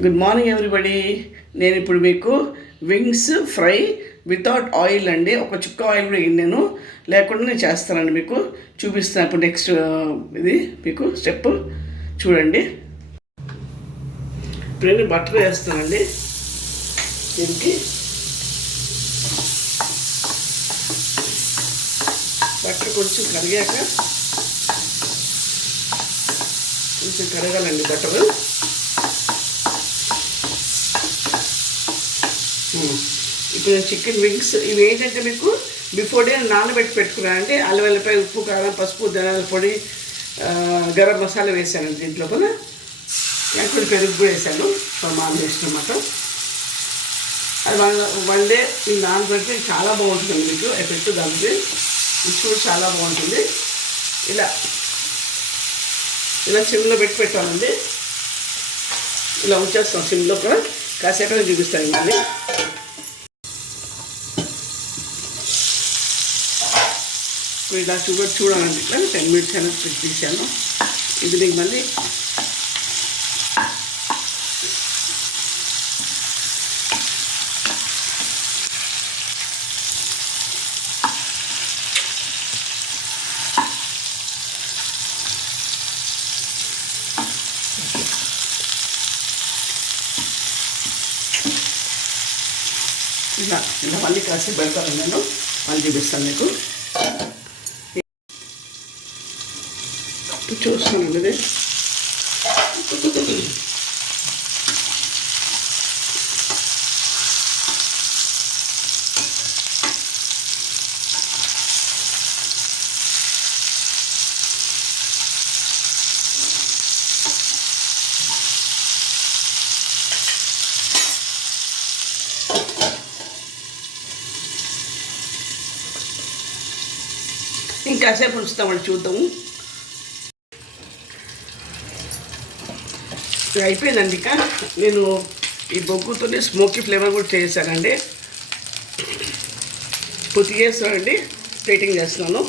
Good morning everybody. నేను ఇప్పుడు మీకు వింగ్స్ ఫ్రై వితౌట్ ఆయిల్ అండి, ఒక చుక్క ఆయిల్ కూడా నేను లేకుండా నేను చేస్తానండి, మీకు చూపిస్తాను. ఇప్పుడు నెక్స్ట్ ఇది మీకు స్టెప్ చూడండి. ఇప్పుడు నేను బటర్ వేస్తానండి. దీనికి బటర్ కొంచెం కరిగాక, కొంచెం కరగాలండి బటరు. ఇప్పుడు చికెన్ వింగ్స్ ఇవి ఏంటంటే మీకు బిఫోర్ డే నానబెట్టి పెట్టుకున్నానంటే అల్లం వెల్లిపాయ, ఉప్పు, కారం, పసుపు, ధనియాల పొడి, గరం మసాలా వేసాను దీంట్లో కూడా. కొంచెం పెరుగు కూడా వేసాను మామూలు అన్నమాట. అది వన్ డే ఈ నానబెడితే చాలా బాగుంటుంది మీకు ఎఫెక్ట్, దానికి రుచి కూడా చాలా బాగుంటుంది. ఇలా సిమ్లో పెట్టి పెట్టాలండి. ఇలా ఉంచేస్తాం సిమ్లో కూడా, కాసేపు చూపిస్తాను మళ్ళీ. ఇలా చూడాలండి. ఇట్లా 10 minutes అయినా తీసాను. ఇది మీకు మళ్ళీ ఇలా మళ్ళీ కాసేపు పెడతాను. నేను మళ్ళీ చూపిస్తాను మీకు. చూస్తానండి ఇది. ఇంకాసేపు ఉంచుతామండి, చూద్దాము. అయిపోయిందండి. ఇక నేను ఈ బొగ్గుతోనే స్మోకీ ఫ్లేవర్ కూడా చేశానండి. పూర్తి చేస్తానండి, ప్లేటింగ్ చేస్తున్నాను.